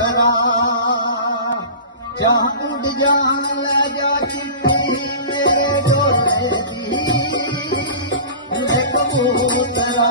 कबूतरा जहाँ उड़ जान ले जा चिट्ठी मेरे डोले दी कबूतरा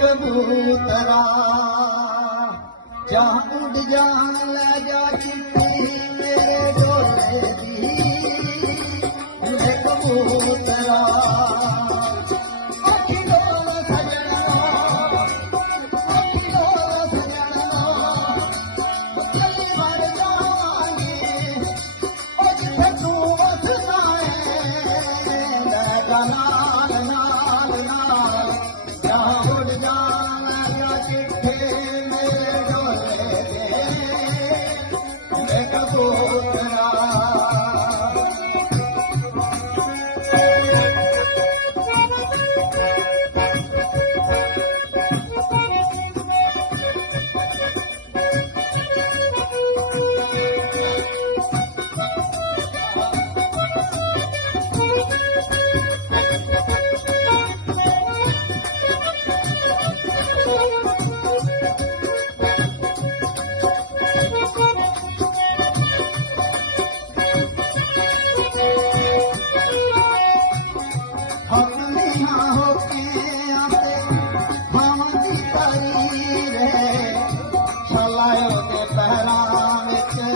कबूतरा जहाँ उड़ जान ले जा चिट्ठी मेरे डोले दी कबूतरा कबूतरा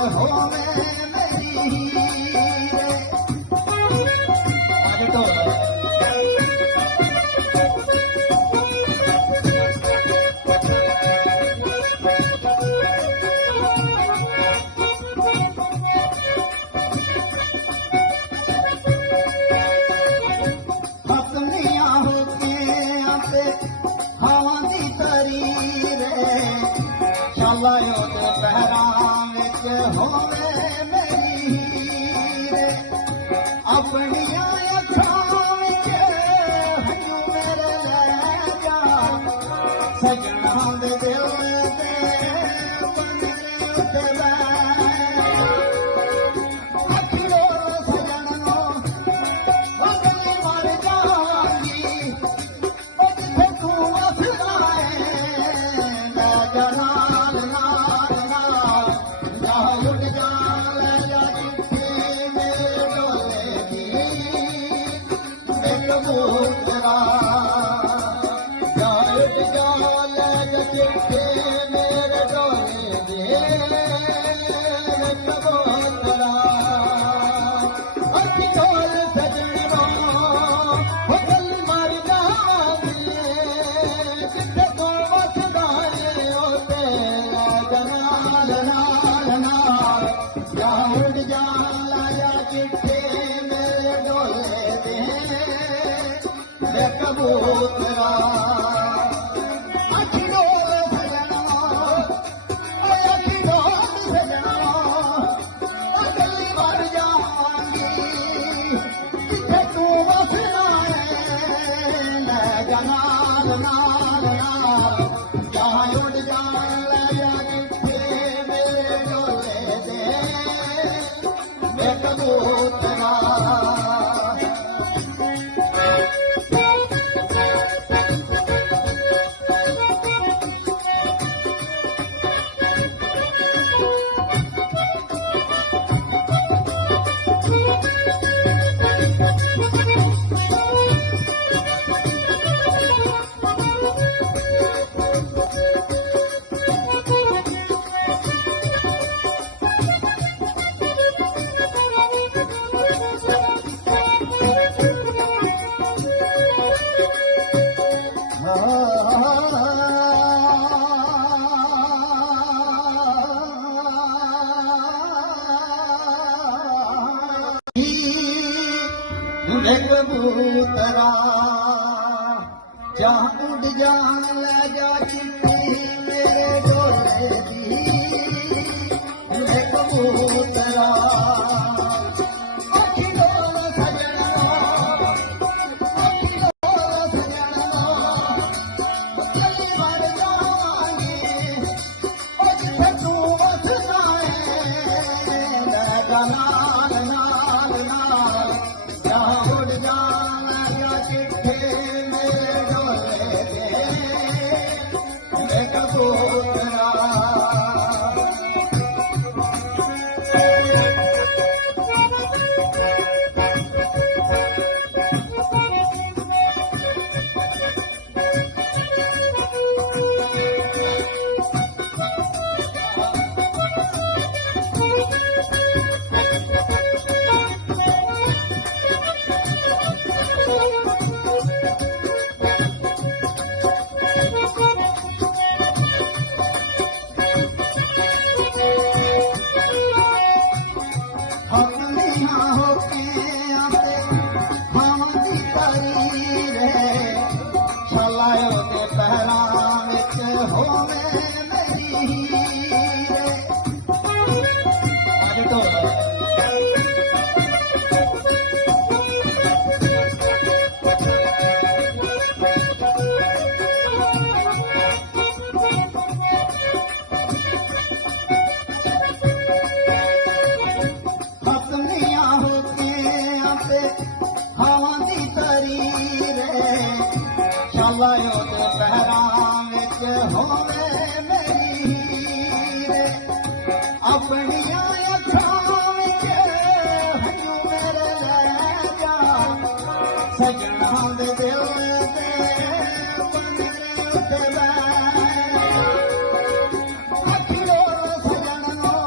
ਹੋਵੇ ਮੇਰੀ ਅੱਜ ਢੋਲ ਹਵਾਂ ਦੀ ਤਰੀ ਰੇ ਚਲਾਇਓ ਤੇ ਪਹਿਰਾਂ ਵਿੱਚ ਹੋਵੇ ਮੇਰੀ ਰੇ ਆਪਣੀਆਂ ਅੱਖਾਂ ਵਿੱਚ ਹੰਝੂ ਮੇਰੇ ਲੈ ਜਾ ਸਜਣਾ ਦੇ ਦਿਲ ਤੇ ਪੰਨੇ ਉੱਤੇ ਬੈ ਅੱਖੀਓ ਸਜਣ ਨੂੰ ਬਦਲੀ ਮਰ ਜਾਵਾਂਗੀ ਕਬੂਤਰਾ ਅੱਖੀ ਡੋਲ ਸਜਣਾ ਅੱਖੀ ਡੋਲ ਸਜਣਾ ਅਗਲੀ ਵਾਰ ਜਾਵਾਂਗੀ ਜਿੱਥੇ ਤੂੰ ਵਸਣਾ ਹੈ ਲੈ ਜਾ ਨਾਲ ਨਾਲ ਨਾਲ ਜਹਾਂ ਉੱਡ ਜਾ ਲੈ ਜਾ ਜਿੱਥੇ ਮੇਰੇ ਡੋਲੇ ਦੇ ਮੈਂ ਕਬੂਤਰਾ ਕਬੂਤਰਾ ਜਾਂ ਉੱਡ ਜਾਣ ਲੈ ਜਾ ਚਿੱਠੀ ਮੇਰੇ ਡੋਲੇ ਦੀ ਕਬੂਤਰਾ ਅੱਖੀ ਡੋਲ ਸਜਣਾ ਅੱਖੀ ਡੋਲ ਸਜਣਾ ਚੱਲੀ ਮਰ ਜਾਵਾਂਗੀ ਉਹ ਜਿੱਥੇ ਤੂੰ ਵਸਣਾ ਹੈ ਲੈ ਜਾ ਨਾਲ ਨਾਲ ਨਾਲ ਜਾਂ ਉੱਡ ਜਾਣ ਲੈ ਜਾ ਚਿੱਠੀ ਮੇਰੇ ਡੋਲੇ ਦੇ ਕਬੂਤਰਾ ਹਵਾਂ ਦੀ ਤਰੀ ਰੇ ਚਲਾਇਓ ਤੇ ਪਹਿਰਾਂ ਵਿੱਚ ਹੋਵੇ ਮੇਰੀ ਰੇ ਆਪਣੀਆਂ ਅੱਖਾਂ ਵਿੱਚ ਹੰਝੂ ਮੇਰੇ ਲੈ ਜਾ ਸਜਣਾ ਦੇ ਦਿਲ ਤੇ ਪੰਨੇ ਉੱਤੇ ਬੈ ਅੱਖੀਓ ਸਜਣ ਨੂੰ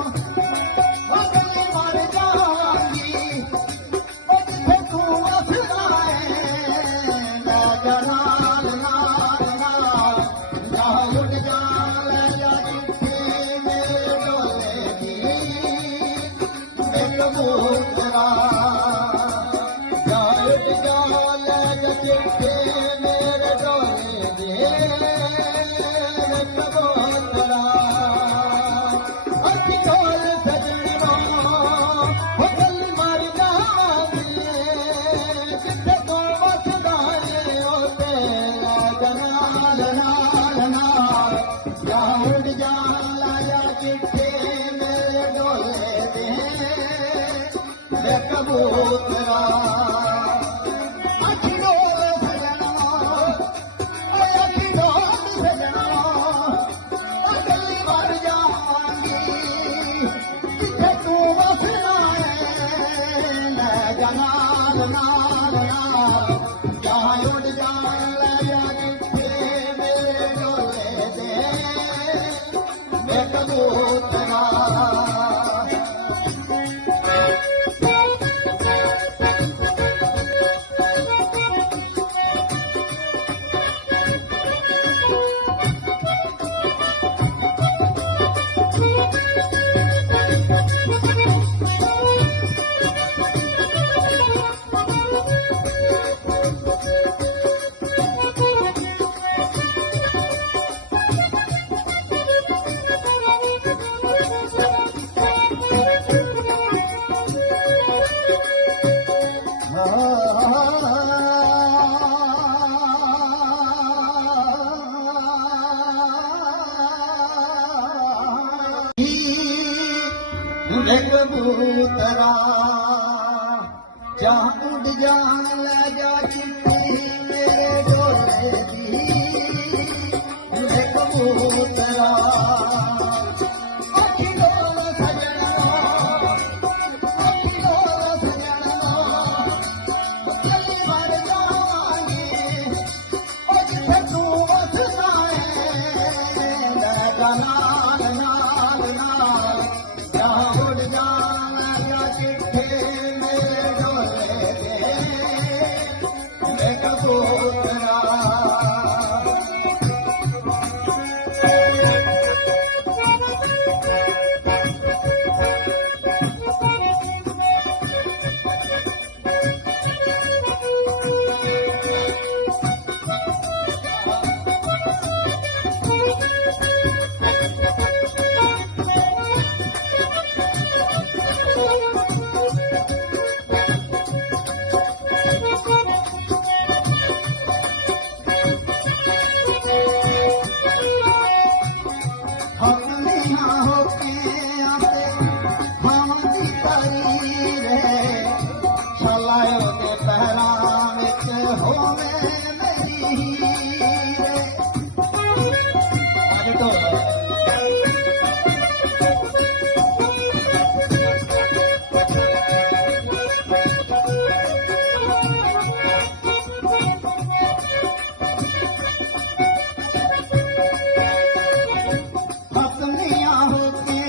ਕਬੂਤਰਾ ਅੱਖੀ ਡੋਲ ਸਜਣਾ ਅੱਖੀ ਡੋਲ ਸਜਣਾ ਗੱਲੀ ਮਰ ਜਾਵਾਂਗੀ ਜਿੱਥੇ ਤੂੰ ਵਸਣਾ ਲੈ ਜਾ ਨਾਲ ਨਾਲ ਨਾਲ ਜਹਾਂ ਉੱਡ ਜਾਣ ਲੈ ਜਾ ਕਿੱਥੇ ਮੇਰੇ ਡੋਲੇ ਦੇ ਮੈਂ ਕਬੂਤਰਾ ਕਬੂਤਰਾ ਜਾਂ ਉੱਡ ਜਾਣ ਲੈ ਜਾ ਚਿੱਠੀ ਮੇਰੇ ਡੋਲੇ ਦੀ ਕਬੂਤਰਾ ਅੱਖੀ ਡੋਲ ਸਜਣਾ ਅੱਖੀ ਡੋਲ ਸਜਣਾ ਗੱਲੀ ਮਰ ਜਾਵਾਂਗੀ ਉਹ ਜਿੱਥੇ ਤੂੰ ਵਸਦਾ ਲੈ ਜਾ ਨਾਲ ਨਾਲ ਨਾਲ ਜਾਂ ਉੱਡ ਜਾਣ ਲੈ ਜਾ ਚਿੱਠੀ ਮੇਰੇ ਡੋਲੇ ਦੇ ਕਬੂਤਰਾ ਹੱਥੀਆਂ ਹੋ ਕੇ ਆਤੇ ਮਾਵਾਂ ਦੀ ਤਾਰੀ ਰੇ ਛਲਾਇਓ ਦੇ ਪਹਿਰਾਂ ਵਿੱਚ ਹੋਵੇ ਮੇਰੀ ਹੀਰੇ ਅੱਜ ਤੋਂ ਹੱਥੀਆਂ ਹੋ ਕੇ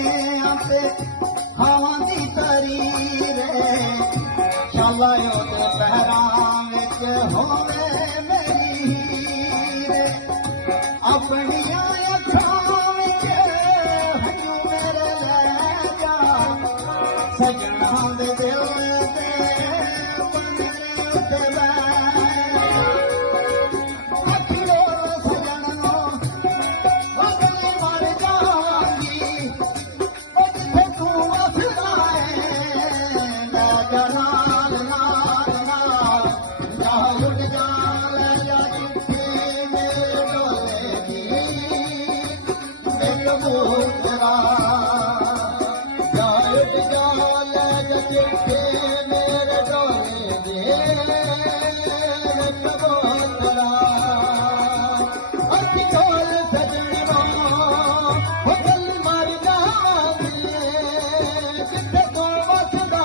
ਆਤੇ ਮਾਵਾਂ ਦੀ ਤਾਰੀ ਰੇ ਛਲਾਇਓ ਦੇ ਪਹਿਰਾਂ ਵਿੱਚ ਹੋਵੇ ਮੇਰੀ ਹੀਰੇ ਆਪਣੀਆਂ ਅੱਖਾਂ ਵਿੱਚ ਹੰਝੂ ਮੇਰੇ ਲੈ ਜਾ ਸਜਣਾ ਦੇ ਦਿਲ ਤੇ ਪੰਨੇ ਉੱਤੇ ਅੱਖੀ ਡੋਲ ਸਜਣਾ ਉਹ ਗੱਲੀ ਮਰ ਜਾਵਾਂਗੀ ਉਹ ਜਿੱਥੇ ਤੂੰ ਵਸਦਾ ਲੈ ਜਾ ਨਾਲ ਨਾਲ ਨਾਲ ਜਾਂ ਉੱਡ ਜਾਣ ਲੈ ਜਾ ਚਿੱਠੀ ਮੇਰੇ ਡੋਲੇ ਦੀ ਕਬੂਤਰਾ ਜਾਂ ਉੱਡ ਜਾਣ ਲੈ ਜਾ ਚਿੱਠੀ ਮੇਰੇ ਡੋਲੇ ਦੀ ਕਬੂਤਰਾ ਅੱਖੀ ਡੋਲ ਸਜਣਾ ਉਹ ਗੱਲੀ ਮਰ ਜਾਵਾਂਗੀ ਜਿੱਥੇ ਤੂੰ ਵਸਦਾ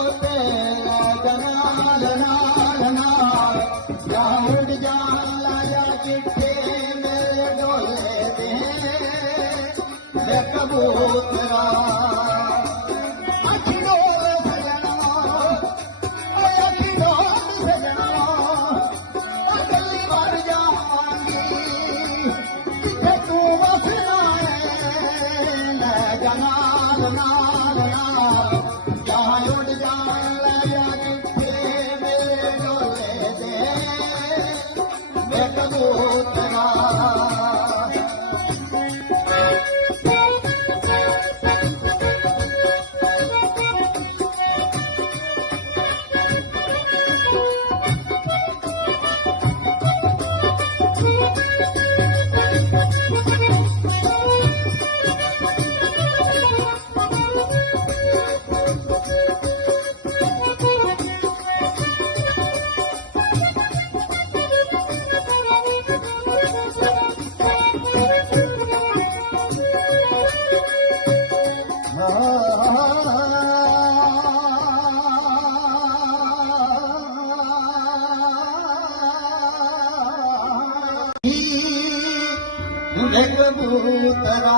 ਉੱਥੇ ਲੈ ਜਾ ਨਾਲ ਨਾਲ ਨਾਲ ਜਾਂ ਉੱਡ ਜਾਣ ਲੈ ਜਾ ਚਿੱਠੀ ਮੇਰੇ ਡੋਲੇ ਦੇ ਕਬੂਤਰਾ ਅੱਖੀ ਡੋਲ ਸਜਣਾ ਅੱਖੀ ਡੋਲ ਸਜਣਾ ਗੱਲੀ ਮਰ ਜਾਵਾਂਗੀ ਜਿੱਥੇ ਤੂੰ ਵਸਣਾ ਲੈ ਜਾ ਨਾਲ ਨਾਲ ਨਾਲ ਜਾਂ ਉੱਡ ਜਾਣ ਲੈ ਜਾ ਚਿੱਠੀ ਮੇਰੇ ਡੋਲੇ ਦੇ ਕਬੂਤਰਾ कबूतरा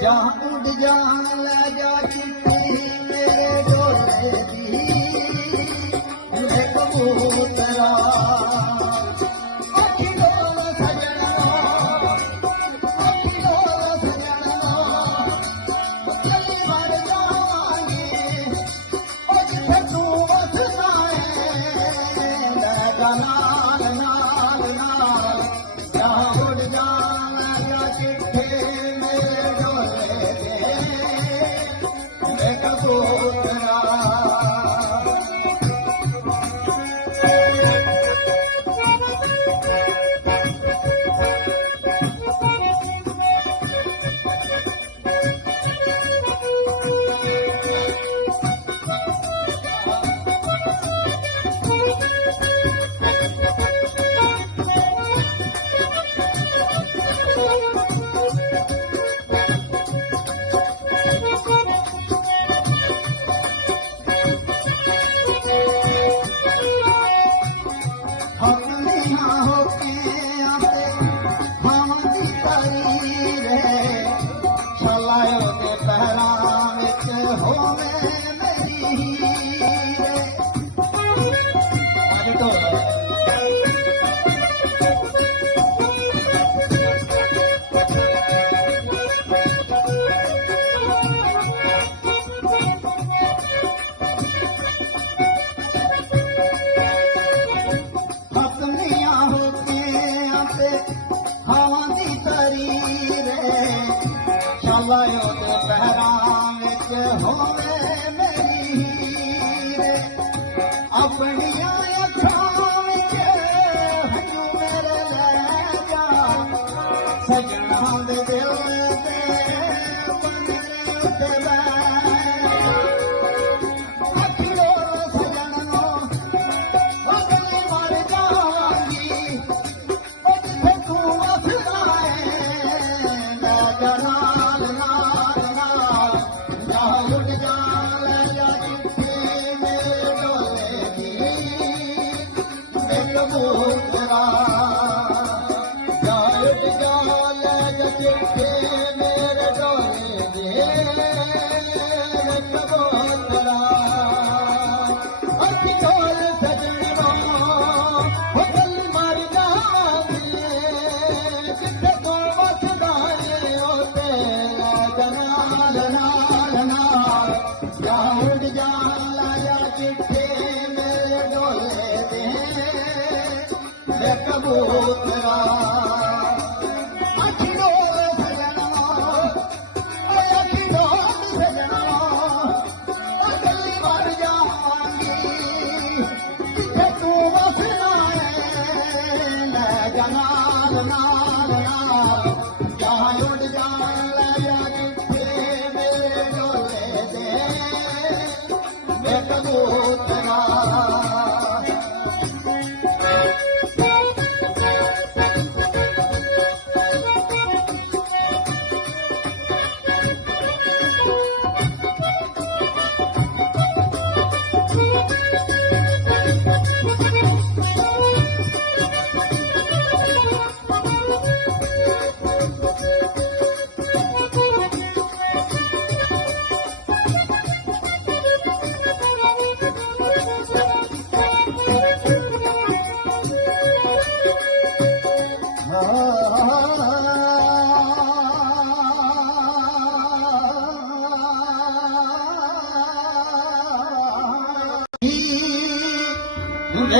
जा उड़ जान ले जा चिट्ठी मेरे डोले दी कबूतरा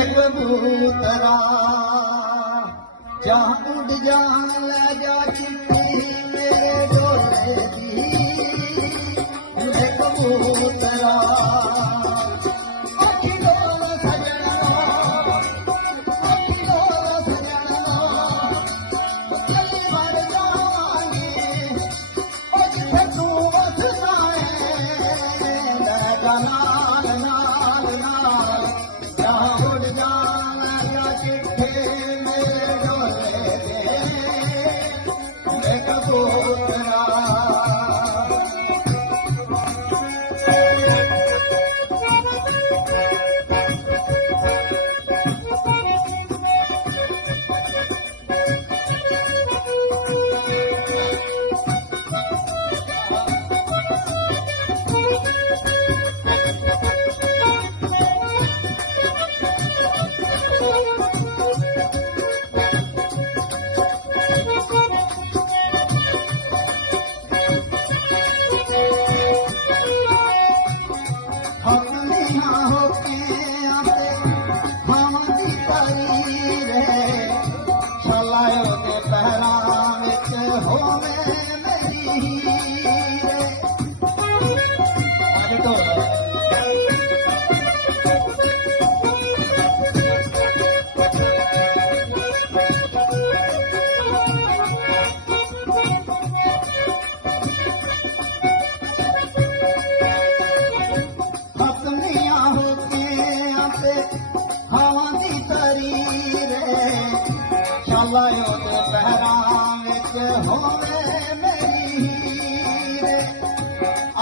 कबूतरा जा उड़ जान ले जा चिट्ठी मेरे डोले दी कबूतरा कबूतरा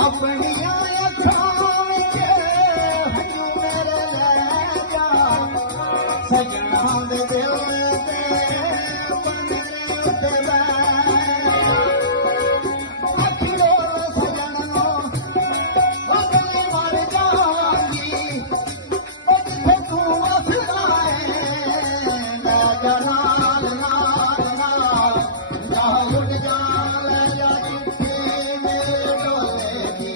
ਆਪਣੀਆਂ ਅੱਖਾਂ ਵਿੱਚ ਹੰਝੂ ਮੇਰੇ ਲੈ ਜਾ ਸਜਣਾ ਦੇ ਦਿਲ ਤੇ ਪੰਗਰੇ ਉੱਤੇ ਬੈ ਅੱਖੀ ਡੋਰ ਸਜਣ ਨੂੰ ਬਦਲੇ ਮਰ ਜਾਵਾਂਗੀ ਉਹ ਜਿੱਥੇ ਤੂੰ ਵਸਦਾ ਏ ਮੈਂ ਜਨਾਲ ਨਾਲ ਨਾਲ ਜਾ ਉੱਡ ਜਾ ਲੈ ਜਾ ਚਿੱਠੀ ਮੇਰੇ ਡੋਲੇ ਦੀ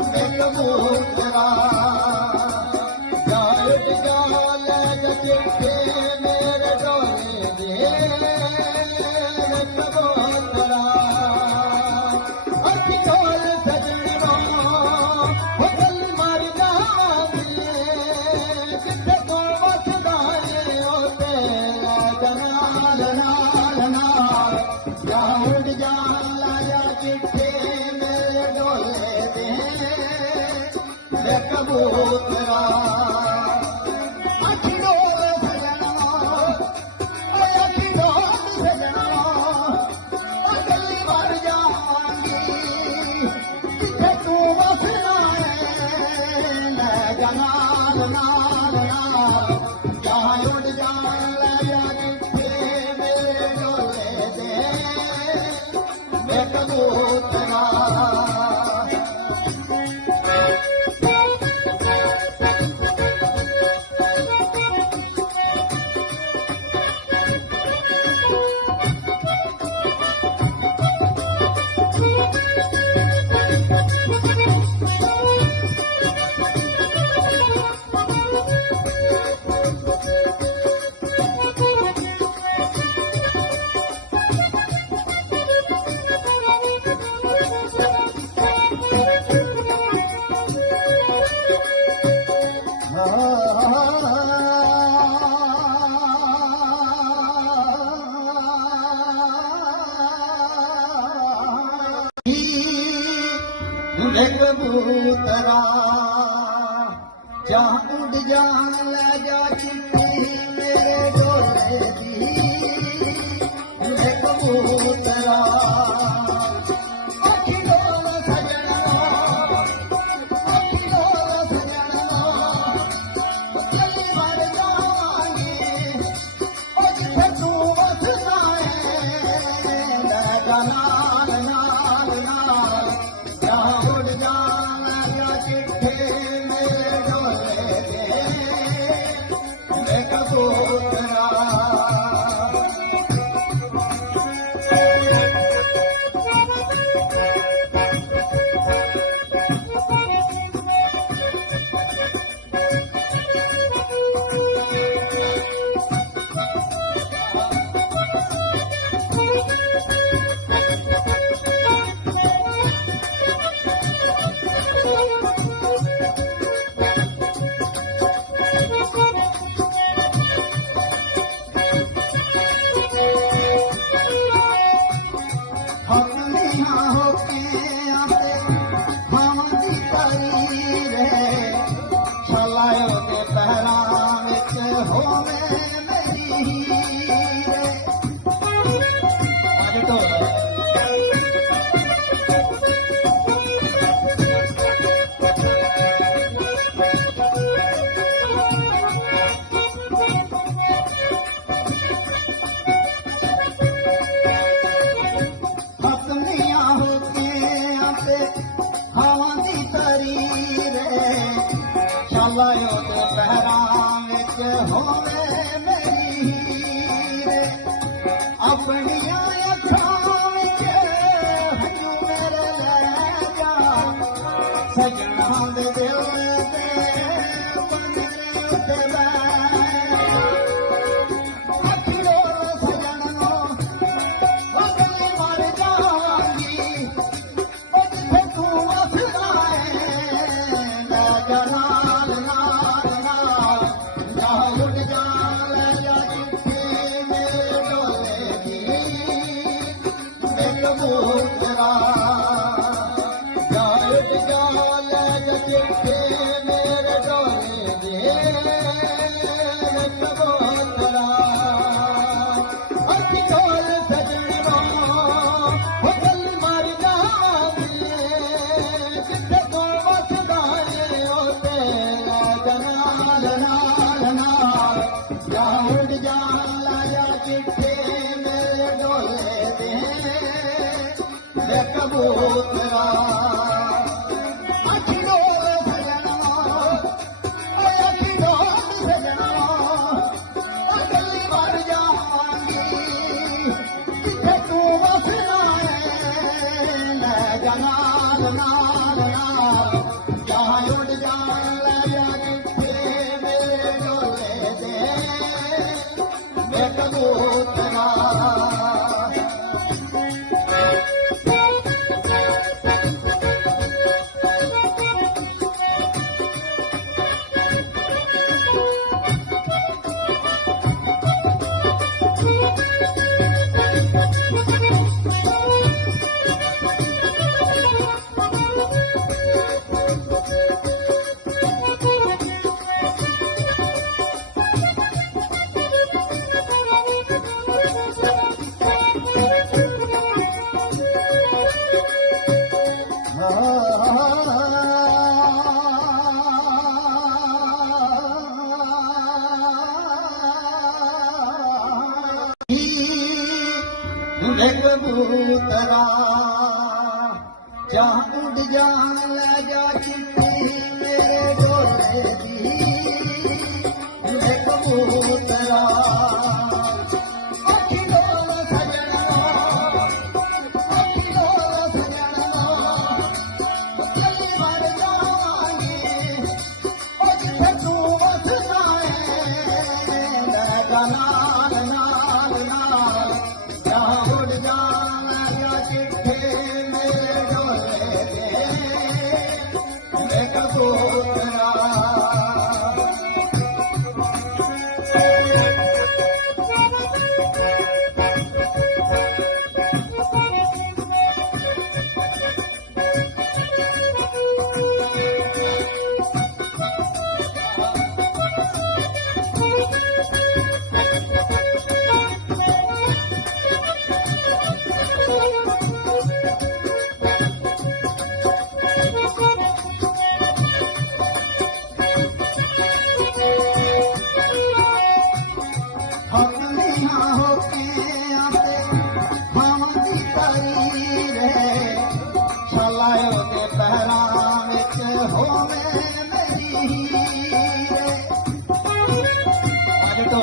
ਮੇਰੇ ਕਬੂਤਰਾ ਜਾ ਉੱਡ ਜਾ ਲੈ ਜਾ ਚਿੱਠੀ ਮੇਰੇ ਡੋਲੇ ਦੀ ਮੇਰੇ ਕਬੂਤਰਾ ਅੱਖੀ ਡੋਲ ਸਜਣੋ ਉਹ ਗੱਲ ਮਰ ਜਾਵਾਂਗੀ ਜਿੱਥੇ ਤੂੰ ਵਸਦਾ ਏ ਉਹ ਤੇਰਾ ਜਨਾਲ ਨਾਲ ਨਾਲ ਜਾ ਉੱਡ ਜਾ ਲੈ ਜਾ ਚਿੱਠੀ ਮੇਰੇ ਡੋਲੇ ਦੇ ਮੇਰੇ ਕਬੂਤਰਾ ਅੱਖੀ ਡੋਲ ਸਜਣੋ ਓਏ ਅੱਖੀ ਡੋਲ ਸਜਣੋ ਉਹ ਗੱਲੀ ਮਰ ਜਾਵਾਂਗੀ ਜਿੱਥੇ ਤੂੰ ਵਸਦਾ ਏ ਲੈ ਜਾ ਨਾਲ ਨਾਲ ਨਾਲ ਜਾ ਉੱਡ ਜਾ ਲੈ ਜਾ ਚਿੱਠੀ ਮੇਰੇ ਡੋਲੇ ਦੇ ਮੇਰੇ ਕਬੂਤਰਾ ਮੇਰੇ ਕਬੂਤਰਾ ਜਾ ਉੱਡ ਜਾ ਲੈ ਜਾ ਚਿੱਠੀ ਮੇਰੇ ਡੋਲੇ ਦੀ ਮੇਰੇ ਕਬੂਤਰਾ ਅੱਖੀ ਡੋਲ ਸਜਣਾ ਅੱਖੀ ਡੋਲ ਸਜਣਾ ਗੱਲੀ ਮਰ ਜਾਵਾਂਗੀ ਉਹ ਜਿੱਥੇ ਤੂੰ ਵਸਦਾ ਏ ਲੈ ਜਾ ਨਾਲ ਨਾਲ ਨਾਲ ਜਾ ਉੱਡ ਜਾ ਲੈ ਜਾ ਚਿੱਠੀ ਮੇਰੇ ਡੋਲੇ ਦੇ ਮੇਰੇ ਕਬੂਤਰਾ ਹਮਲੀਆਂ ਹੋ ਕੇ ਆਤੇ ਖਾਵਾਂ ਦੀ ਕਰੀ ਰੇ ਛਲਾਇਓ ਦੇ ਪਹਿਰਾਂ ਵਿੱਚ ਹੋਵੇ ਮੇਰੀ ਹੀਰੇ ਅੱਜ ਤੋਂ ਹਸਨੀਆਂ ਹੋ ਕੇ ਆਤੇ ਖਾਵਾਂ ਦੀ ਤਰੀ ਰੇ ਛਲਾਇਓ ਦੇ ਪਹਿਰਾਂ ਵਿੱਚ ਹੋਵੇ ਮੇਰੀ ਹੀਰੇ ਆਪਣੀਆਂ ਅੱਖਾਂ ਵਿੱਚ ਹੰਝੂ ਮੇਰੇ ਲੈ ਜਾ ਸਜਣਾ ਦੇ ਦਿਲ ਤੇ ਪੰਗਰੇ ਉੱਤੇ ਬੈ ਅੱਖੀ ਡੋਰ ਸਜਣ ਨੂੰ ਬਦਲੇ ਮਰ ਜਾਵਾਂਗੀ ਉਹ ਜਿੱਥੇ ਤੂੰ ਵਸਦਾ ਏ ਮੈਂ ਜਨਾਲ ਨਾਲ ਨਾਲ ਜਾ ਉੱਡ ਜਾ ਲੈ ਜਾ ਚਿੱਠੀ ਮੇਰੇ ਡੋਲੇ ਦੀ ਮੇਰੇ ਕਬੂਤਰਾ ਜਾ ਉੱਡ ਜਾ ਲੈ ਜਾ ਚਿੱਠੀ ਮੇਰੇ ਡੋਲੇ ਦੀ ਮੇਰੇ ਕਬੂਤਰਾ ਅੱਖੀ ਡੋਲ ਸਜਣੋ ਉਹ ਗੱਲ ਮਰ ਜਾਵਾਂਗੀ ਕਬੂਤਰਾ ਅੱਖੀ ਡੋਲ ਸਜਣਾ ਓਏ ਅੱਖੀ ਡੋਲ ਸਜਣਾ ਅਗਲੀ ਵਾਰ ਜਾਵਾਂਗੀ ਜਿੱਥੇ ਤੂੰ ਵਸਣਾ ਏ ਲੈ ਜਾ ਨਾਲ ਨਾਲ ਨਾਲ ਜਹਾਂ ਉੱਡ ਜਾਣ ਲੈ ਜਾ ਕਿੱਥੇ ਮੇਰੇ ਡੋਲੇ ਦੇ ਮੈਂ ਕਬੂਤਰਾ ਕਬੂਤਰਾ ਜਾਂ ਉੱਡ ਜਾਣ ਲੈ ਜਾ ਚਿੱਠੀ ਮੇਰੇ ਡੋਲੇ ਦੀ ਵੇ ਕਬੂਤਰਾ ਅੱਖੀ ਡੋਲ ਸਜਣਾ ਅੱਖੀ ਡੋਲ ਸਜਣਾ ਕੱਲੀ ਮਰ ਜਾਵਾਂਗੀ ਉਹ ਜਿੱਥੇ ਤੂੰ ਵਸਣਾ ਏ ਲੈ ਜਾ ਨਾਲ ਨਾਲ ਨਾਲ ਜਾਂ ਉੱਡ ਜਾਣ ਲੈ ਜਾ ਚਿੱਠੀ ਮੇਰੇ ਡੋਲੇ ਦੇ ਵੇ ਕਬੂਤਰਾ ਹੱਥੀਆਂ ਹੋ ਕੇ ਆਤੇ ਮਾਵਾਂ ਦੀ ਤਾਰੀ ਰੇ ਛਲਾਇਓ ਦੇ ਪਹਿਰਾਂ ਵਿੱਚ ਹੋਵੇ ਮੇਰੀ ਹੀਰੇ ਅੱਜ ਤੋਂ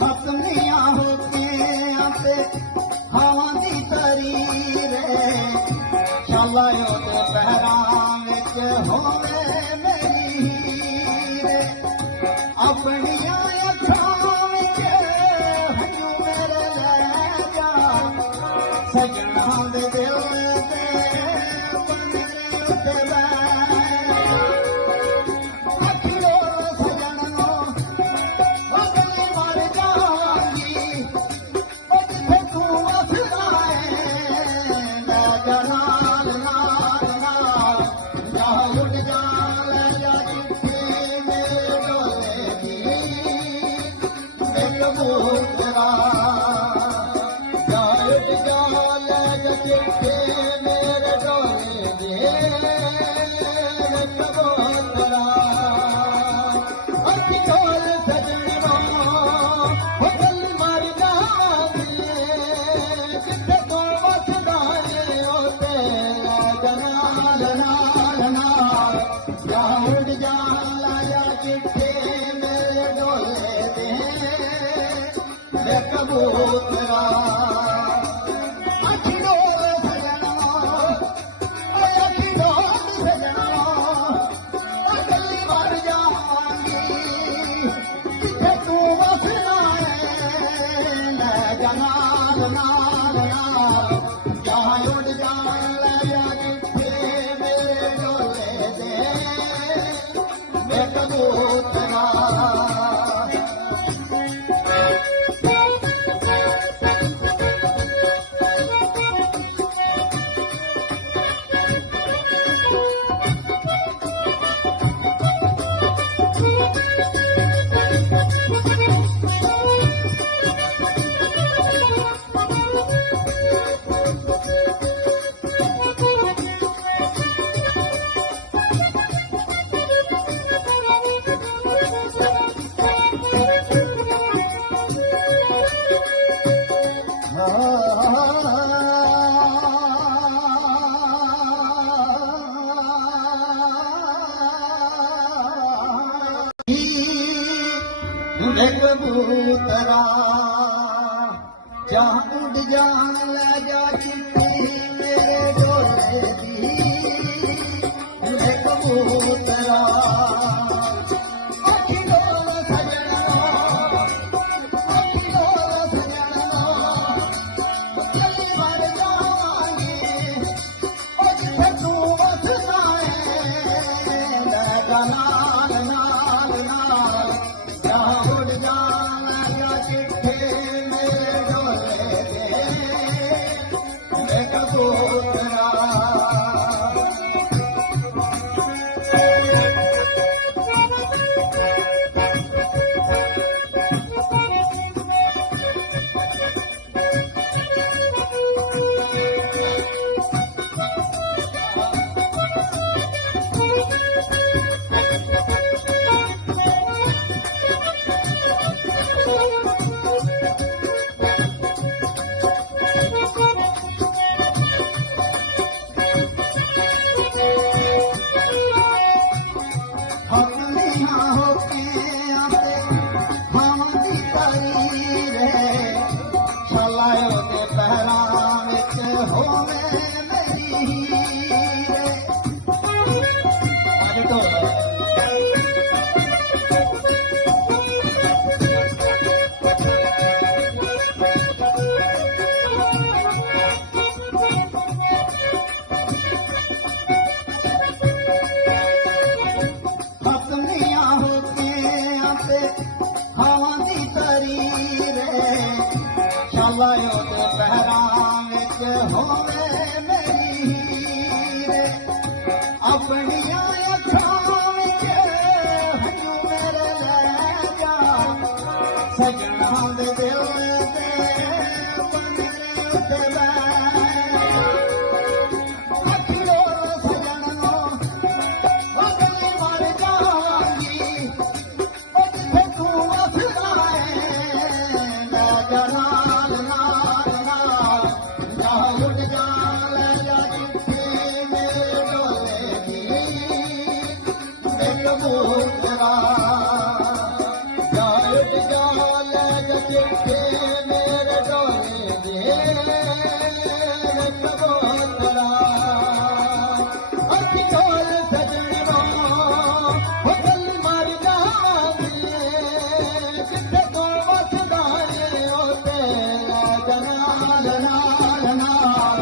ਹੱਥੀਆਂ ਹੋ ਕੇ ਆਤੇ ਹਵਾ ਦੀ ਤਾਰੀ ਰੇ ਛਲਾਇਓ ਦੇ ਪਹਿਰਾਂ ਵਿੱਚ ਹੋਵੇ ਮੇਰੀ ਹੀਰੇ ਆਪਣੀਆਂ ਅੱਖਾਂ ਵਿੱਚ ਹੰਝੂ ਮੇਰੇ ਲੈ ਜਾ ਸਜਣਾ ਦੇ ਦਿਲ ਤੇ ਮੇਰੇ ਉੱਤੇ ਬੈ ਅੱਖੀ ਡੋਲ ਸਜਣਾ ਉਹ ਕੱਲੀ ਮਰ ਜਾਵਾਂਗੀ ਉਹ ਜਿੱਥੇ ਤੂੰ ਵਸਣਾ ਏ ਲੈ ਜਾ ਨਾਲ ਨਾਲ ਨਾਲ ਜਾ ਉੱਡ ਜਾਣ ਲੈ ਜਾ ਚਿੱਠੀ ਮੇਰੇ ਡੋਲੇ ਦੀ ਵੇ ਕਬੂਤਰਾ ਜਾ ਉੱਡ ਜਾਣ ਲੈ ਜਾ ਚਿੱਠੀ ਮੇਰੇ ਡੋਲੇ ਦੀ ਵੇ ਕਬੂਤਰਾ ਅੱਖੀ ਡੋਲ ਸਜਣਾ ਉਹ ਕੱਲੀ ਮਰ ਜਾਵਾਂਗੀ ਜਿੱਥੇ ਤੂੰ ਵਸਦਾ ਏ ਉੱਥੇ ਲੈ ਜਾ ਨਾਲ ਨਾਲ ਨਾਲ ਜਾ ਉੱਡ ਜਾਣ ਲੈ ਜਾ ਚਿੱਠੀ ਮੇਰੇ ਡੋਲੇ ਦੇ ਵੇ ਕਬੂਤਰਾ ਅੱਖੀ ਡੋਲ ਸਜਣਾ ਓਏ ਅੱਖੀ ਡੋਲ ਸਜਣਾ ਉਹ ਕੱਲੀ ਮਰ ਜਾਵਾਂਗੀ ਜਿੱਥੇ ਤੂੰ ਵਸਣਾ ਏ ਲੈ ਜਾ ਨਾਲ ਨਾਲ ਨਾਲ ਜਾਂ ਉੱਡ ਜਾਣ ਲੈ ਜਾ ਚਿੱਠੀ ਮੇਰੇ ਡੋਲੇ ਦੇ ਵੇ ਕਬੂਤਰਾ ਕਬੂਤਰਾ ਜਾਂ ਉੱਡ ਜਾਣ ਲੈ ਜਾ ਚਿੱਠੀ ਮੇਰੇ ਢੋਲੇ ਦੀ ਵੇ ਕਬੂਤਰਾ ਅੱਖੀ ਡੋਲ ਸਜਣਾ ਅੱਖੀ ਡੋਲ ਸਜਣਾ ਚੱਲੀ ਮਰ ਜਾਵਾਂਗੀ ਉਹ ਜਿੱਥੇ ਤੂੰ ਵਸਦਾ ਏ ਲੈ ਜਾ ਨਾਲ ਨਾਲ ਨਾਲ ਜਾਂ ਉੱਡ ਜਾਣ ਲੈ ਜਾ ਚਿੱਠੀ ਮੇਰੇ ਢੋਲੇ ਦੀ ਵੇ ਕਬੂਤਰਾ ਹਮਲੀਆਂ ਹੋ ਕੇ ਆਤੇ ਭਾਵਾਂ ਦੀ ਤਾਰੀ ਰੇ ਛਲਾਇਓ ਦੇ ਪਹਿਰਾਂ ਵਿੱਚ ਹੋਵੇ ਮੇਰੀ ਰੇ ਅੱਜ ਤੋਂ ਹਸਨੀਆਂ ਹੋ ਕੇ ਆਤੇ ਹਵਾ ਦੀ ਤਰੀ ਰੇ ਛਲਾਇਓ ਦੇ ਪਹਿਰਾਂ ਵਿੱਚ ਹੋਵੇ ਮੇਰੀ ਰੇ ਆਪਣੀਆਂ ਅੱਖਾਂ ਵਿੱਚ ਹੰਝੂ ਮੇਰੇ ਲੈ ਜਾ ਸਜਣਾ ਦੇ ਦਿਲ ਦੇ ਪੰਜਰੇ ਉੱਤੇ ਬੈ ਅੱਖੀ ਡੋਲ ਸਜਣਾ ਉਹ ਚੱਲੀ ਮਰ ਜਾਵਾਂਗੀ ਉਹ ਜਿੱਥੇ ਤੂੰ ਵਸਦਾ ਏ ਲੈ ਜਾ ਨਾਲ ਨਾਲ ਨਾਲ ਜਾਂ ਉੱਡ ਜਾਣ ਲੈ ਜਾ ਚਿੱਠੀ ਮੇਰੇ ਢੋਲੇ ਦੀ ਵੇ ਕਬੂਤਰਾ ਜਾਂ ਉੱਡ ਜਾਣ ਲੈ ਜਾ ਚਿੱਠੀ ਮੇਰੇ ਢੋਲੇ ਦੀ ਵੇ ਕਬੂਤਰਾ ਅੱਖੀ ਡੋਲ ਸਜਣਾ ਉਹ ਚੱਲੀ ਮਰ ਜਾਵਾਂਗੀ ਜਿੱਥੇ ਤੂੰ ਵਸਦਾ ਏ ਉੱਥੇ ਲੈ ਜਾ ਨਾਲ ਨਾਲ ਨਾਲ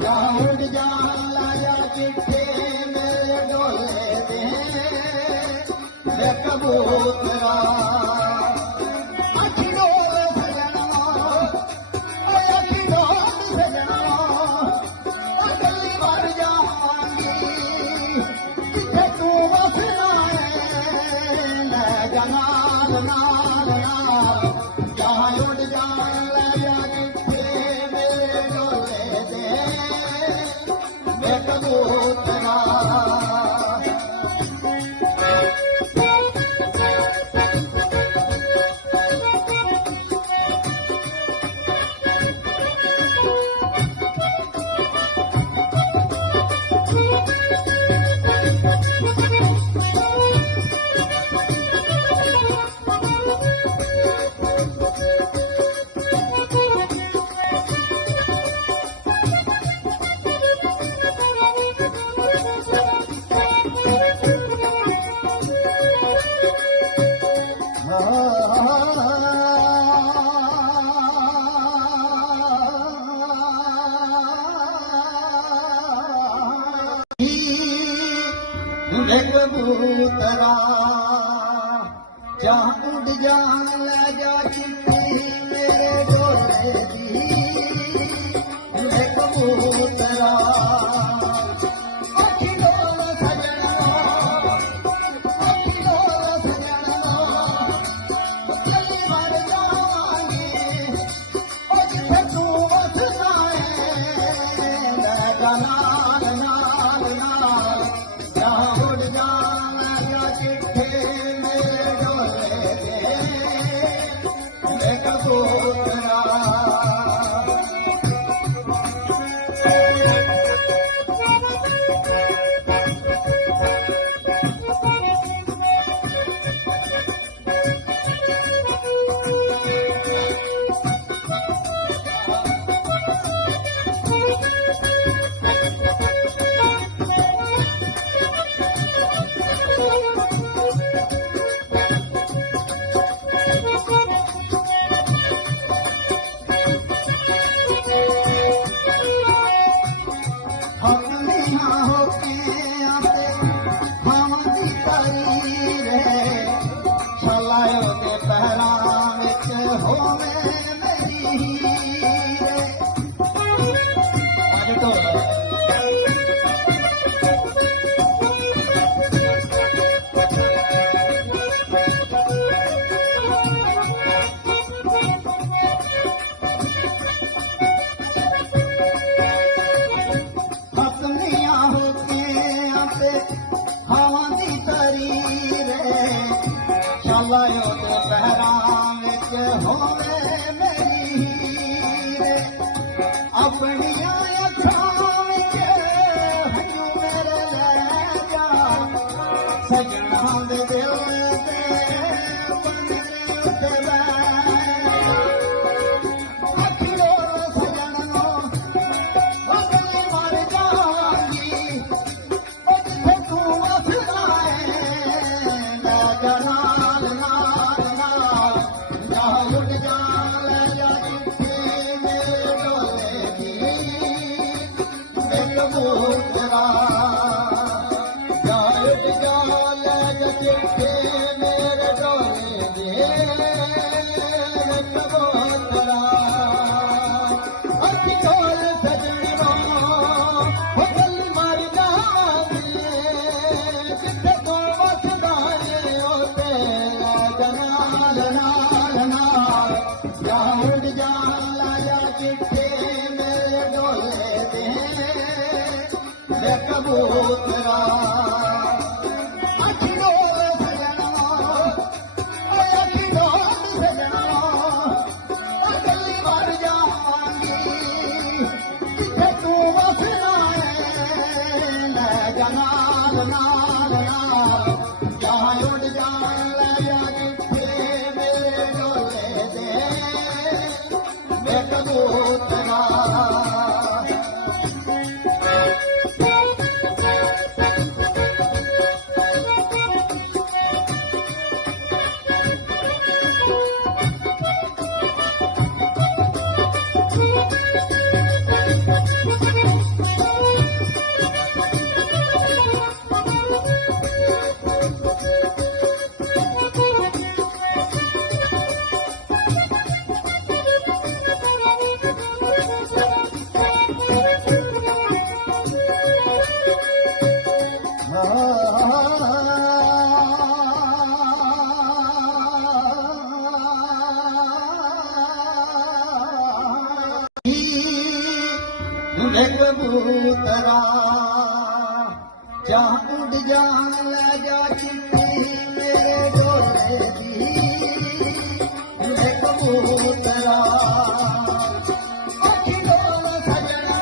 ਜਾਂ ਉੱਡ ਜਾਣ ਲੈ ਜਾ ਚਿੱਠੀ ਮੇਰੇ ਢੋਲੇ ਦੇ ਵੇ ਕਬੂਤਰਾ ਅੱਖੀ ਡੋਲ ਸਜਣਾ ਓਏ ਅੱਖੀ ਡੋਲ ਸਜਣਾ ਉਹ ਚੱਲੀ ਮਰ ਜਾਵਾਂਗੀ ਜਿੱਥੇ ਤੂੰ ਵਸਦਾ ਏ ਲੈ ਜਾ ਨਾਲ ਨਾਲ ਨਾਲ ਜਾਂ ਉੱਡ ਜਾਣ ਲੈ ਜਾ ਚਿੱਠੀ ਮੇਰੇ ਢੋਲੇ ਦੇ ਵੇ ਕਬੂਤਰਾ ਵੇ ਕਬੂਤਰਾ ਜਾਂ ਉੱਡ ਜਾਣ ਲੈ ਜਾ ਚਿੱਠੀ ਮੇਰੇ ਢੋਲੇ ਦੀ ਵੇ ਕਬੂਤਰਾ ਅੱਖੀ ਡੋਲ ਸਜਣਾ ਅੱਖੀ ਡੋਲ ਸਜਣਾ ਚੱਲੀ ਮਰ ਜਾਵਾਂਗੀ ਉਹ ਜਿੱਥੇ ਤੂੰ ਵਸਦਾ ਏ ਲੈ ਜਾ ਨਾਲ ਨਾਲ ਨਾਲ ਜਾਂ ਉੱਡ ਜਾਣ ਲੈ ਜਾ ਚਿੱਠੀ ਮੇਰੇ ਢੋਲੇ ਦੇ ਵੇ ਕਬੂਤਰਾ ਤੇ ਖਾਵਾਂ ਦੀ ਤਰੀ ਰੇ ਸ਼ਾਲਾ ਉਹਦੇ ਪਹਿਰਾਂ ਵਿੱਚ ਹੋਵੇ ਮੇਰੀ ਰੇ ਆਪਣੀਆਂ ਅੱਖਾਂ ਵਿੱਚ ਹੰਝੂ ਮੇਰੇ ਲੈ ਜਾ ਸਜਣਾ ਦੇ ਦਿਲ ਤੇ ਪੰਨੇ ਉੱਤੇ ਕਬੂਤਰਾ ਜਾਂ ਉੱਡ ਜਾਣ ਲੈ ਜਾ ਚਿੱਠੀ ਮੇਰੇ ਢੋਲੇ ਦੀ ਵੇ ਕਬੂਤਰਾ ਅੱਖੀ ਡੋਲ ਸਜਣਾ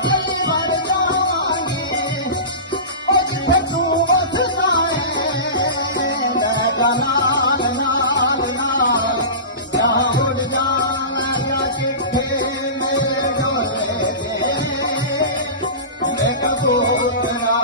ਚੱਲੀ ਮਰ ਜਾਵਾਂਗੀ ਉਹ ਜਿੱਥੇ ਤੂੰ ਵਸਦਾ ਏ ਲੈ ਜਾ ਨਾਲ ਨਾਲ ਨਾਲ ਜਾਂ ਉੱਡ ਜਾਣ ਲੈ ਜਾ ਚਿੱਠੀ ਮੇਰੇ ਢੋਲੇ ਦੀ ਵੇ ਕਬੂਤਰਾ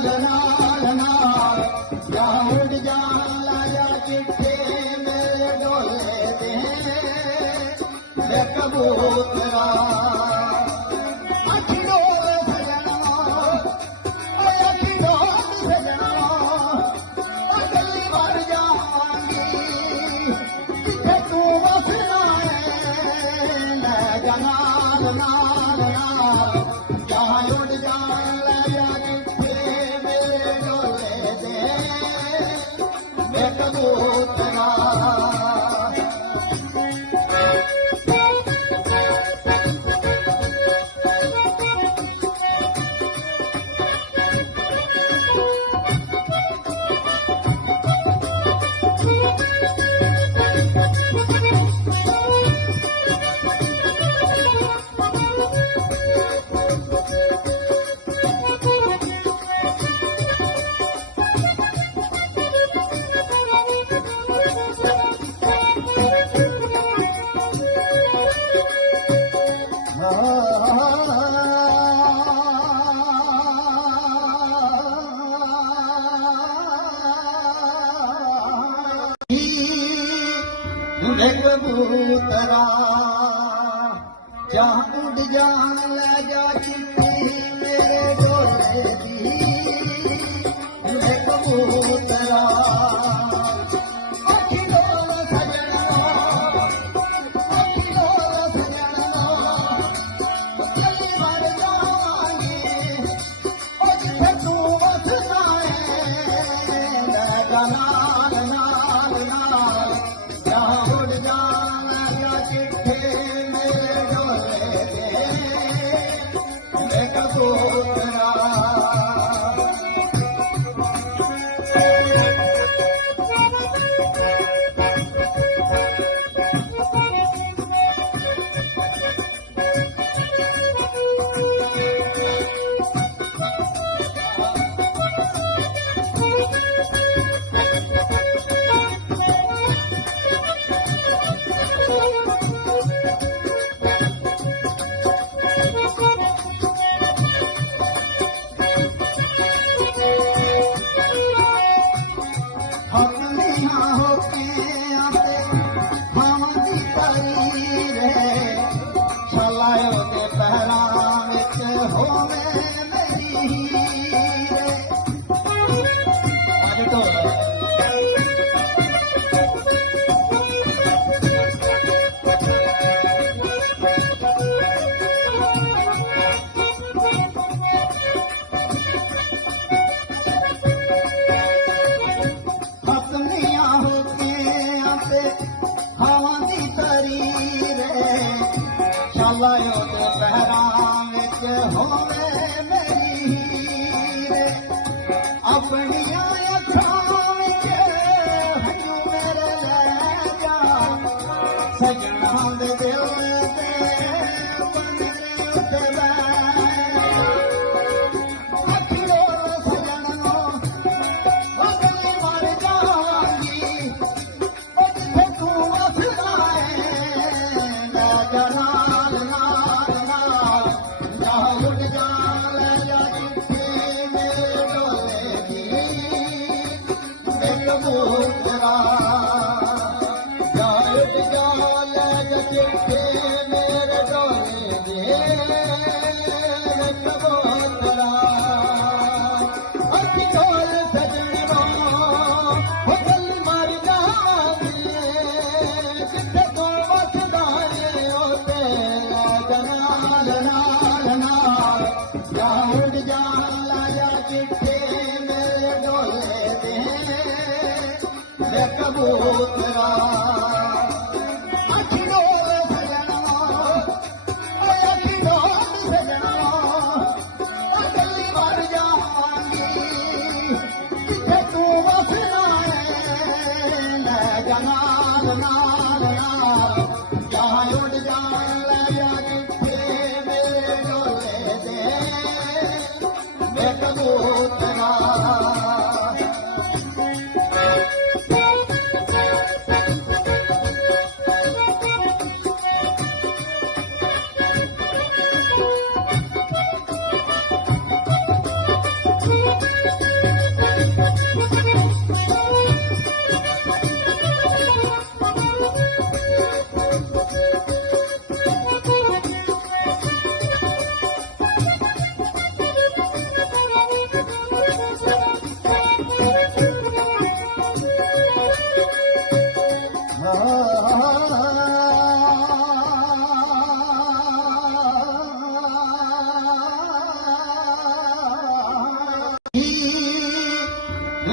ਨਾਲ ਜਾ ਉੱਡ ਜਾਣ ਲਾਇਆ ਚਿੱਠੇ ਮੇਰੇ ਡੋਲੇ ਦੇ ਵੇ ਕਬੂਤਰਾ ਅੱਖੀ ਡੋਲ ਸਜਣਾ ਅੱਖੀ ਡੋਲ ਸਜਣਾ ਅਗਲੀ ਵਾਰ ਜਾਵਾਂਗੀ ਜਿੱਥੇ ਤੂੰ ਵਸਣਾ ਹੈ ਲੈ ਜਾ ਨਾਲ ਜਾ ਉੱਡ ਜਾਣ ਲਾਇਆ ਚਿੱਠੇ ਮੇਰੇ ਡੋਲੇ ਦੇ ਵੇ ਕਬੂਤਰਾ ਵੇ ਕਬੂਤਰਾ ਜਾ ਉੱਡ ਜਾਣ ਲੈ ਜਾ ਚਿੱਠੀ ਮੇਰੇ ਡੋਲੇ ਦੀ ਵੇ ਕਬੂਤਰਾ ਅੱਖੀ ਡੋਲ ਸਜਣਾ ਅੱਖੀ ਡੋਲ ਸਜਣਾ ਅਗਲੀ ਵਾਰ ਜਾਵਾਂਗੀ ਉਹ ਜਿੱਥੇ ਤੂੰ ਵਸਣਾ ਹੈ ਲੈ ਜਾ ਨਾਲ ਜਾ ਉੱਡ ਜਾਣ ਲਾਇਆ ਚਿੱਠੇ ਮੇਰੇ ਡੋਲੇ ਦੇ ਵੇ ਕਬੂਤਰਾ ਹੱਥੀਆਂ ਹੋ ਕੇ ਆਤੇ ਖਾਵਾਂ ਦੀ ਕਰੀ ਰੇ ਛਲਾਇਓ ਦੇ ਪਹਿਰਾਂ ਵਿੱਚ ਹੋਵੇ ਮੇਰੀ ਰੇ ਅੱਜ ਤੋਂ ਖਾਵਾਂ ਦੀ ਤਰੀ ਰੇ ਛਲਾਇਓ ਦੇ ਪਹਿਰਾਂ ਵਿੱਚ ਹੋਵੇ ਮੇਰੀ ਰੇ ਆਪਣੀਆਂ ਅੱਖਾਂ ਵਿੱਚ ਹੰਝੂ ਮੇਰੇ ਲੈ ਜਾ ਸਜਣਾ ਦੇ ਦਿਲ ਤੇ ਬੰਦਰੇ ਉੱਤੇ ਅੱਖੀ ਡੋਲ ਸਜਣਾ ਅਗਲੀ ਵਾਰ ਜਾਵਾਂਗੀ ਕਬੂਤਰਾ ਜਾ ਉੱਡ ਜਾਣ ਲਾਇਆ ਚਿੱਠੇ ਮੇਰੇ ਡੋਲੇ ਦੇ ਵੇ ਕਬੂਤਰਾ ਅੱਖੀ ਡੋਲ ਸਜਣਾ ਉਹ ਗੱਲ ਮਰ ਜਾਵਾਂਗੀ ਜਿੱਥੇ ਤੂੰ ਵਸਦਾ ਏ ਉੱਥੇ ਨਾਲ ਜਾ ਉੱਡ ਜਾਣ ਲਾਇਆ ਚਿੱਠੇ ਮੇਰੇ ਡੋਲੇ ਦੇ ਵੇ ਕਬੂਤਰਾ ਅੱਖੀ ਡੋਲ ਸਜਣਾ ਅੱਖੀ ਡੋਲ ਸਜਣਾ ਅਗਲੀ ਵਾਰ ਜਾਵਾਂਗੀ ਜਿੱਥੇ ਤੂੰ ਵਸਣਾ ਹੈ ਲੈ ਜਾ ਨਾਲ ਜਾ ਉੱਡ ਜਾਣ ਲਾਇਆ ਚਿੱਠੇ ਮੇਰੇ ਡੋਲੇ ਦੇ ਵੇ ਕਬੂਤਰਾ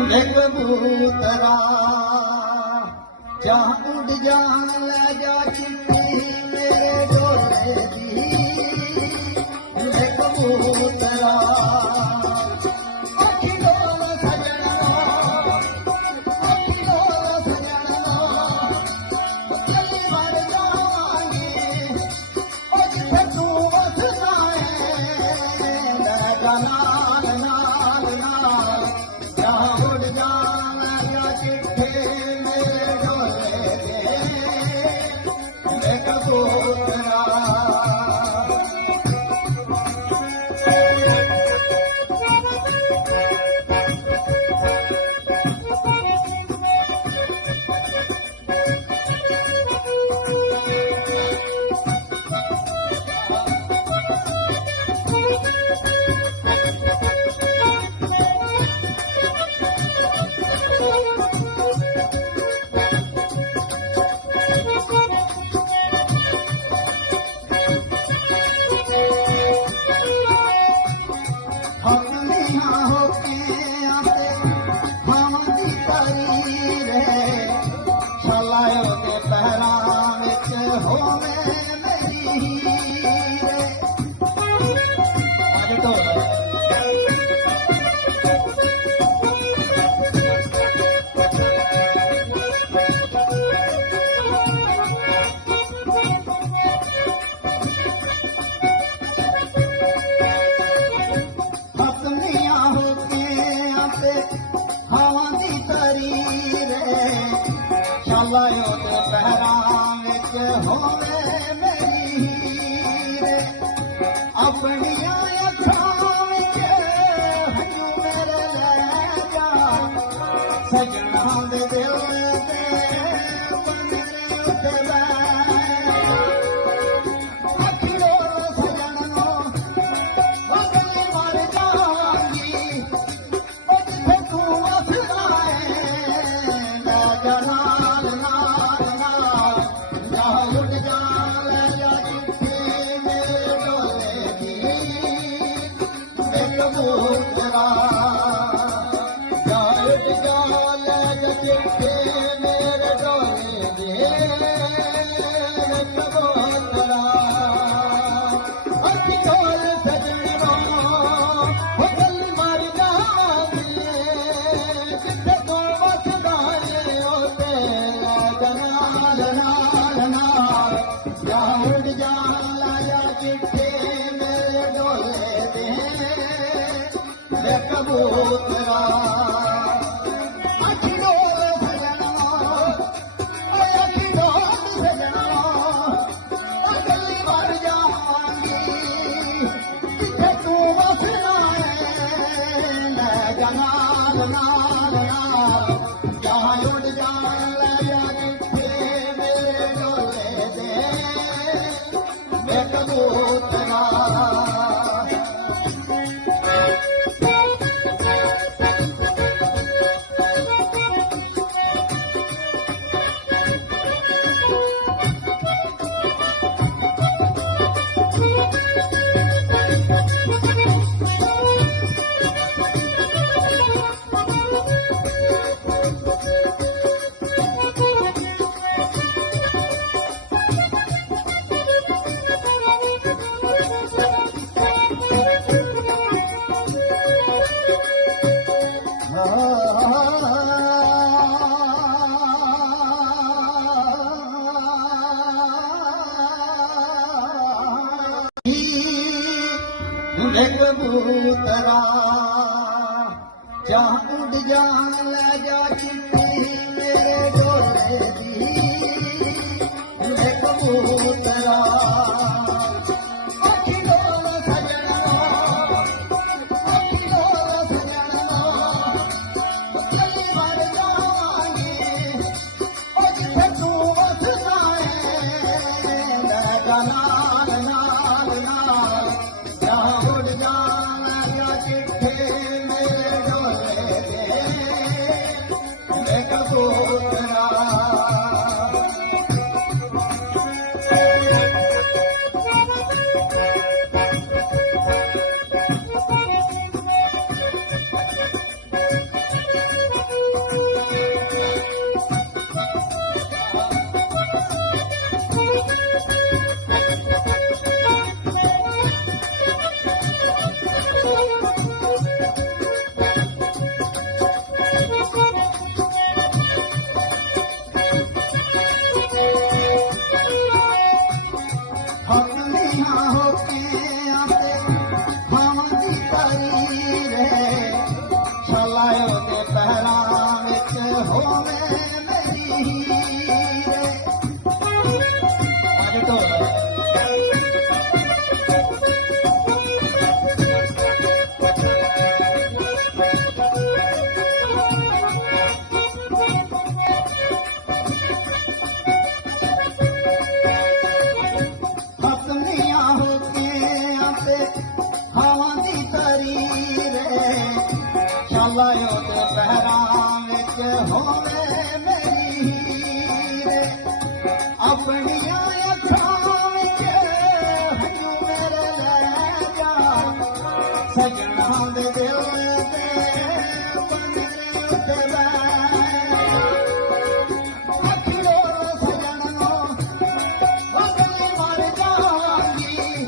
ਵੇ ਕਬੂਤਰਾ ਜਾਂ ਉੱਡ ਜਾਣ ਲੈ ਜਾ ਚਿੱਠੀ ਮੇਰੇ ਡੋਲੇ ਦੀ ਵੇ ਕਬੂਤਰਾ ਲਾਇਓ ਤੇ ਪਹਿਰਾਂ ਵਿੱਚ ਹੋਵੇ ਮੇਰੀ ਆਪਣੀਆਂ ਅੱਖਾਂ ਵਿੱਚ ਹੰਝੂ ਮੇਰੇ ਲੈ ਜਾ ਸਜਣਾ ਦੇ ਦਿਲ ਤੇ ਬੰਦਰੇ ਉੱਤੇ ਅੱਖੀਓ ਸਜਣ ਨੂੰ ਬਗਲ ਮਰ ਜਾਵਾਂਗੀ ਉਹ ਜਿੱਥੇ ਤੂੰ ਵਸਦਾ ਹੈ ਮੈਂ ਜਾਣਾ ਕਬੂਤਰਾ ਅੱਖੀ ਡੋਲ ਸਜਣਾ ਅੱਖੀ ਡੋਲ ਸਜਣਾ ਅਗਲੀ ਵਾਰ ਜਾਵਾਂਗੀ ਜਿੱਥੇ ਤੂੰ ਵਸਣਾ ਹੈ ਲੈ ਜਾ ਨਾਲ ਨਾਲ ਜਹਾਂ ਉੱਡ ਜਾਣ ਲੈ ਜਾ ਜਿੱਥੇ ਮੇਰੇ ਡੋਲੇ ਦੇ ਵੇ ਕਬੂਤਰਾ ਵੇ ਕਬੂਤਰਾ ਜਾਂ ਉੱਡ ਜਾਣ ਲੈ ਜਾ ਚਿੱਠੀ ਮੇਰੇ ਡੋਲੇ ਦੀ ਵੇ ਕਬੂਤਰਾ ਅੱਖੀ ਡੋਲ ਸਜਣਾ ਅੱਖੀ ਡੋਲ ਸਜਣਾ ਅਗਲੀ ਵਾਰ ਜਾਵਾਂਗੀ ਉਹ ਜਿੱਥੇ ਤੂੰ ਵਸਦਾ ਹੈ ਲੈ ਜਾ ਨਾਲ ਨਾਲ ਨਾਲ ਉੱਡ ਜਾਣ ਲੈ ਚਿੱਠੇ ਮੇਰੇ ਡੋਲੇ ਦੇ ਵੇ ਕਬੂਤਰਾ ਹੱਥੀਆਂ ਹੋ ਕੇ ਆਤੇ ਖਾਵਾਂ ਦੀ ਤਾਰੀ ਰੇ ਛਲਾਇਓ ਦੇ ਪਹਿਰਾਂ ਵਿੱਚ ਹੋਵੇ ਮੇਰੀ ਰੇ ਅੱਜ ਤੋਂ ਹੱਥੀਆਂ ਹੋ ਕੇ ਆਤੇ ਖਾਵਾਂ ਦੀ ਤਾਰੀ ਰੇ ਛਲਾਇਓ ਦੇ ਪਹਿਰਾਂ ਵਿੱਚ ਹੋਵੇ ਮੇਰੀ ਰੇ ਆਪਣੀਆਂ ਅੱਖਾਂ ਵਿੱਚ ਹੰਝੂ ਮੇਰੇ ਲੈ ਜਾ ਸਜਣਾ ਦੇ ਦਿਲ ਤੇ ਬੰਦਰੇ ਉੱਤੇ ਬੈ ਅੱਖੀਓ ਸਜਣੋ ਉਹ ਗਲੀ ਮਰ ਜਾਵਾਂਗੀ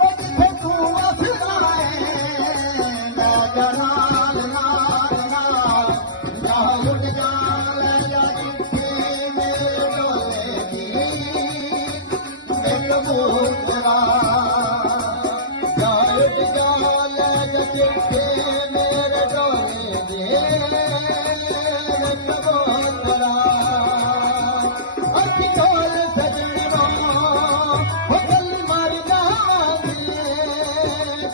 ਉਹ ਜਿੱਥੇ ਤੂੰ ਵਸਦਾ ਏ ਲੈ ਜਾ ਨਾਲ ਨਾਲ ਨਾਲ ਜਾ ਉੱਡ ਜਾ ਲੈ ਜਾ ਜਿੱਥੇ ਮੇਰੇ ਡੋਲੇ ਦੀ ਇੱਕ ਮੂਤਰਾ ਜਾ ਉੱਡ ਜਾ ਲੈ ਜਾ ਜਿੱਥੇ ਮੇਰੇ ਡੋਲੇ ਦੀ ਇੱਕ ਮੂਤਰਾ ਅੱਖੀ ਢੋਲ ਸਜਣੋ ਉਹ ਗਲੀ ਮਰ ਜਾਵਾਂਗੀ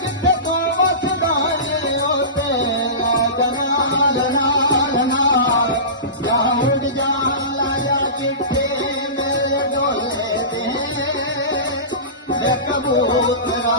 ਜਿੱਥੇ ਤੂੰ ਵਸਦਾ ਏ ਉੱਥੇ ਲੈ ਜਾ ਨਾਲ ਨਾਲ ਨਾਲ ਜਾ ਉੱਡ ਜਾ ਲੈ ਜਾ ਜਿੱਥੇ ਮੇਰੇ ਡੋਲੇ ਦੇ ਕਬੂਤਰਾ